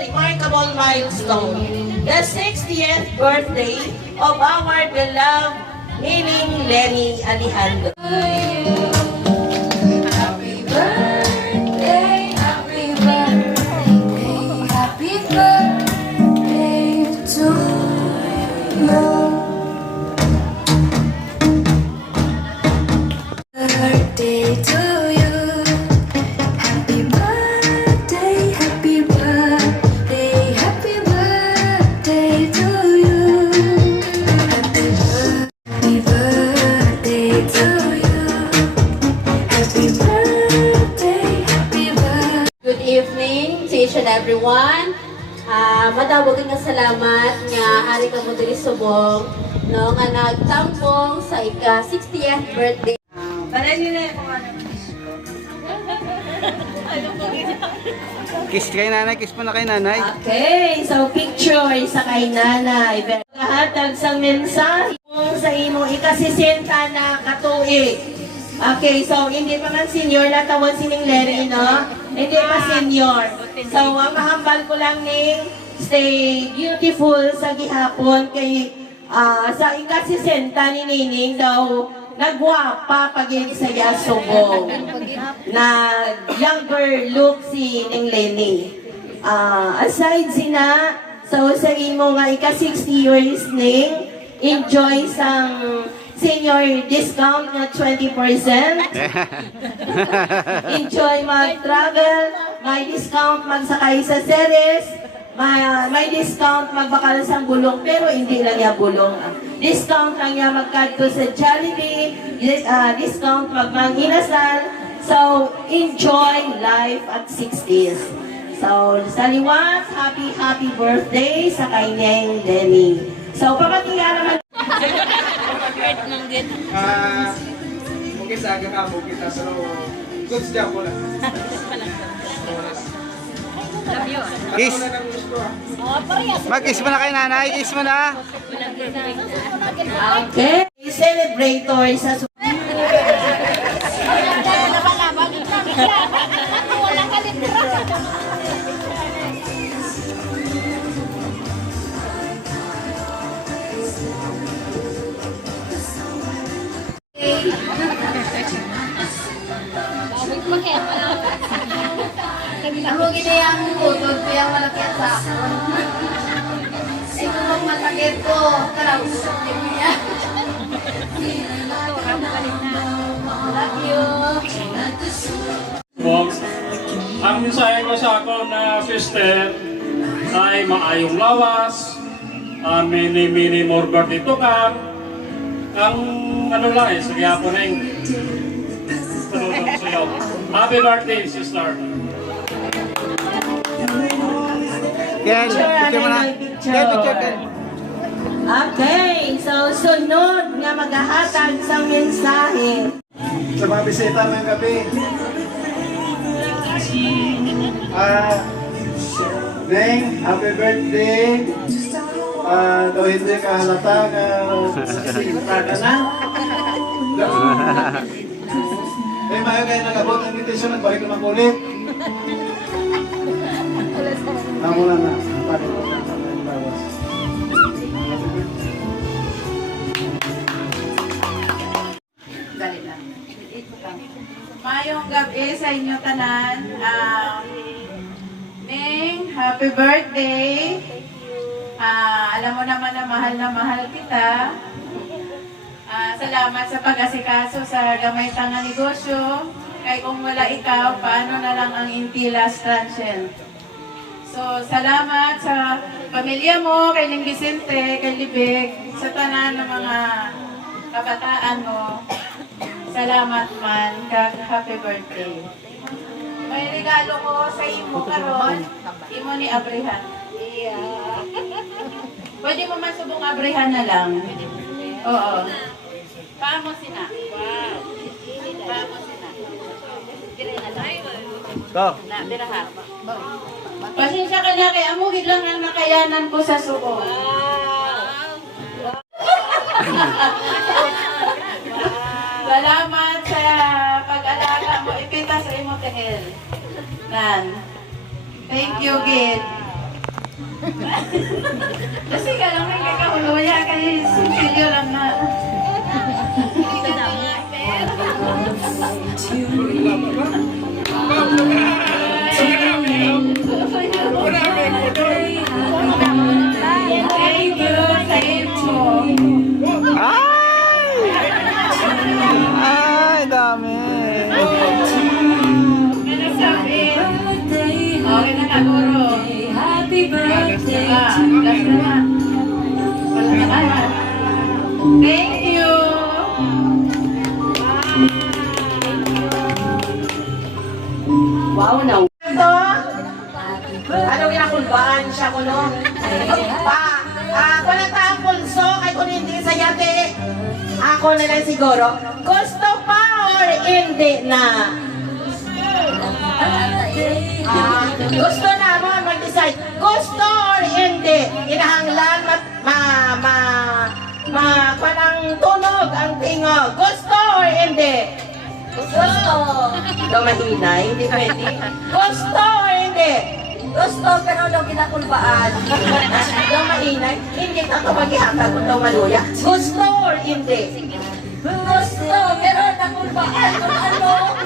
remarkable milestone, the 60th birthday of our beloved Nining Lenny Alejandro. Happy birthday, happy birthday, happy birthday to you. Birthday to you. Happy birthday, happy birthday, happy birthday to you. Happy birthday to you. Happy birthday, happy birthday. Good evening to each and everyone. Madawag nga salamat nga hari ka mo diri subong no nga nagtampong sa ika 60th birthday. Balay nila kung ano. Kiss kay nanay, kiss mo na kay nanay. Okay, so picture sa kay nanay. Kahatag sang mensahe sa imong ikasisenta na katuig. Okay, so hindi pa man senior, latawan sining Larry, no? Hindi pa senior. So, ang mahambal ko lang ning stay beautiful sa gihapon kay sa ikasisenta ni Nining daw nagwapa pagin sa yasubong na younger look si Ning Lenny. Aside sina, so sa imo nga ika-60 years ning enjoy sang senior discount nga 20%. Enjoy mag-travel, may discount magsakay sa series, may discount magbakal sa bulong, pero hindi lang niya bulong. Discount lang niya magkadto sa Jollibee, discount magmanginasal. So, enjoy life at 60s. So, sa liwat, happy birthday sa kay Neng Lenny. So, papatiya naman. Mungkin sa aga ka mo kita pero goods diyan ko lang. Kiss. Ano na ng gusto ah. Mag-kiss mo na kay nanay, kiss mo na. Okay. Celebrator sa Ako ginayang utod ko yung malakyan sa akin. Ay kung magmasakit ko, tara, usap niya. Love you. Ang mensahe ko sa ako na sister ay maayong lawas, mini morbard dito ka. Ang ano lang sa gyapo na yung tulungan sa'yo. Happy birthday, sister! Ken, picture mo na. Ken, picture, Ken. Okay, so sunod nga maghahatag sa mensahe. Sa mga bisita ng gabi. Neng, happy birthday. Daw hindi ka halata nga sinta ka na. Eh, mayo kayo nag-abot ng invitation, nagbalik naman ulit. Namulan na. Pagod ko ng lawas. Dali lang. Mayong gabi sa inyo tanan. Ning, happy birthday. Alam mo naman na mahal kita. Salamat sa pag-asikaso sa gamay tanga negosyo. Kay kung wala ikaw, paano na lang ang Intilas Transient? So, salamat sa pamilya mo, kay Ning Vicente, kay Libig, sa tanan ng mga kabataan mo. Salamat man, kag happy birthday. May regalo ko sa imo karon, imo ni Abrihan. Yeah. Pwede mo man subong Abrihan na lang. Oo. Paamo sina. Wow. Paamo sina. Dire na lang. Go. Na, dire ha. Pasensya ka na kay amo gid lang ang nakayanan ko sa suko. Salamat sa pag-alaga mo ipita sa imo tehel. Nan. Thank you, Gid. Kasi ka lang may kakahuluya kay Cecilio lang na. Thank you sa imo. Ay! Ay, dami. Ano sabi? Okay na kaguro. Happy birthday Last na. Wala na kaya. Thank you. Wow, na. Ito, ano ginakulbaan siya ko no? Ako na taang pulso, kay kung hindi sa yate. Ako na lang siguro. Gusto pa or hindi na? Gusto na mo mag-decide. Gusto or hindi? Inahanglan parang tunog ang tingo. Gusto or hindi? Gusto. Ito mahina, hindi pwede. Gusto or hindi? Gusto, pero nung kinakulbaan. Ito mahina, hindi ka ito maghihata kung ito maluya. Gusto or hindi? Gusto, pero nakulbaan. Kung ano?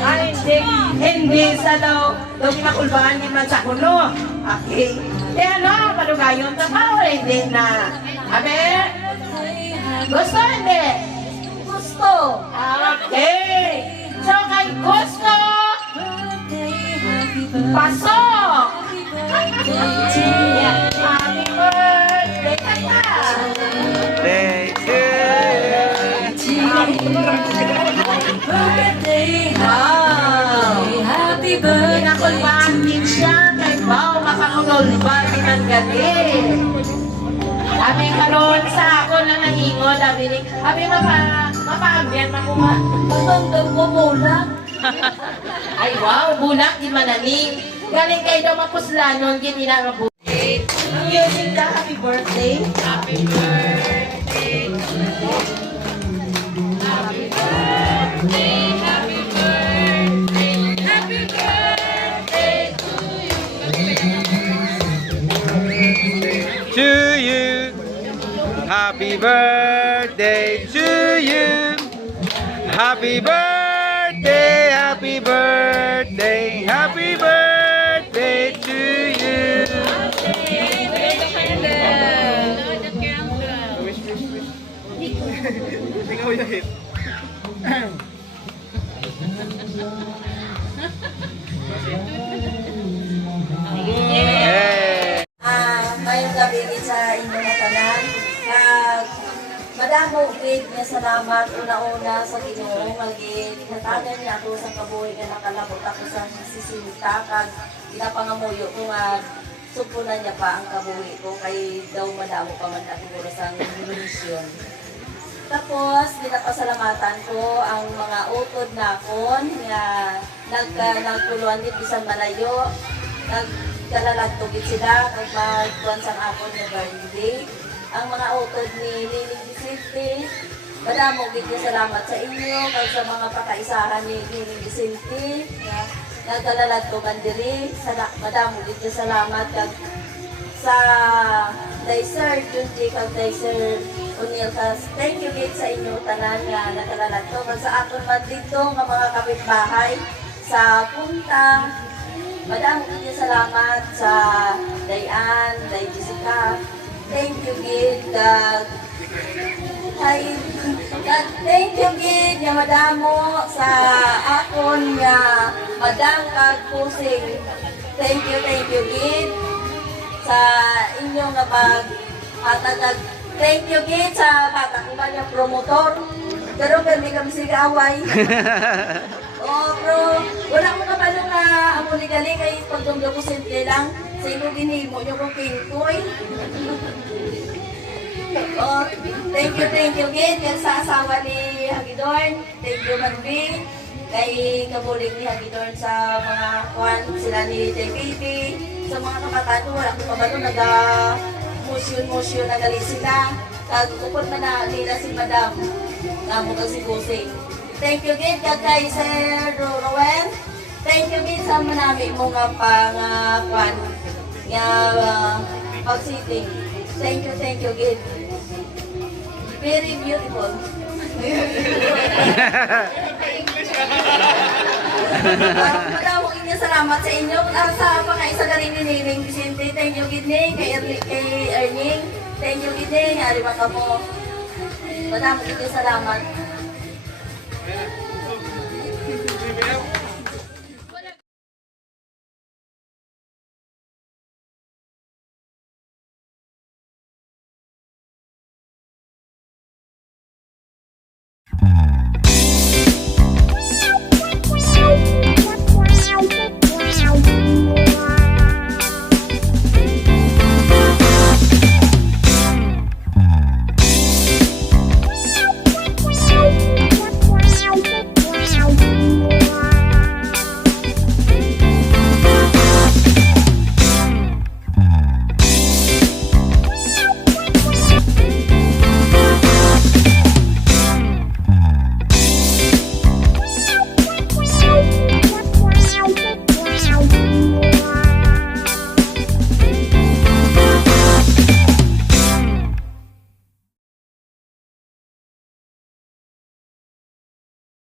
Ay, hindi. Hindi sa daw. Daw kinakulbaan, hindi man sa kuno. Okay. Kaya ano, palugayon na pa or hindi na? Abe? Gusto hindi? Gusto. Okay. So, kay gusto, pasok! Happy birthday kaya! Thank you. Wow! Happy birthday. Pinakulbaan din siya kay Bao makakulban ng gabi. Kami karon sa ako na nahingo, dabi ni, kami mapaagyan, makuma. Tutong ko bulak. Ay wow, bulak di mananing. Galing kayo daw mapuslanon, gini na nga bulak. Music ka, happy birthday. Happy birthday. Happy birthday, happy birthday, happy birthday To you. Happy birthday to you. Happy birthday, happy birthday, happy birthday to you. Hey. Ngayong gabi din sa inyong mga tanan. Madamo gid nga salamat una-una sa Ginoo nga ginatagan niya ako sa kabuhi nga nakalabot ako sa sisinta kag ginapangamuyo ko nga supunan niya pa ang kabuhi ko kay daw madamo pa man ako sa misyon. Tapos ginapasalamatan ko ang mga utod nakon nga nagtuluan din bisan malayo. Nagkalalagtugit sila kag magtuan sang akon nga birthday. Ang mga utod ni Liling Vicente, madamo gid salamat sa inyo kag sa mga pakaisahan ni Liling Vicente nga nagkalalagtugan diri. Madamo gid salamat kag sa Sir Junji kag Sir O'Neil. Thank you gid sa inyo tanan nga nagkalalagtog kag sa aton man dito nga mga kapitbahay sa punta. Madamo gid salamat sa Dayan, Day Jessica. Thank you gid kag thank you gid nga madamo sa akon nga madang kag pusing. Thank you gid sa inyo nga paghatag. Thank you gid sa bata ko ba yung promotor. Pero hindi kami sigaway. Oh, bro, wala ko kabalo nga amo ni gali kay pagdundo ko simple lang. Sa imo ginhimo nyo kong kinkoy. Oh, thank you gid kay sa asawa ni Hagidorn. Thank you Manbi. Kay kabulig ni Hagidorn sa mga kwan sila ni JPP. Sa mga kabataan ko, wala ko kabalo motion na gali sila. Kag upod man na nila si Madam. Namo kag si Kusing. Thank you gid kay Sir Rowan. Thank you gid sa manami mo nga pang kwan nga pag-sitting. Thank you, Gid. Very beautiful. Madawang inyo salamat sa inyo. Sa pangaysa galing ni Nining Vicente. Thank you, Gid, kay Erning. Thank you, Gid, ari ba ka mo. Madamang inyo salamat. Mm-hmm.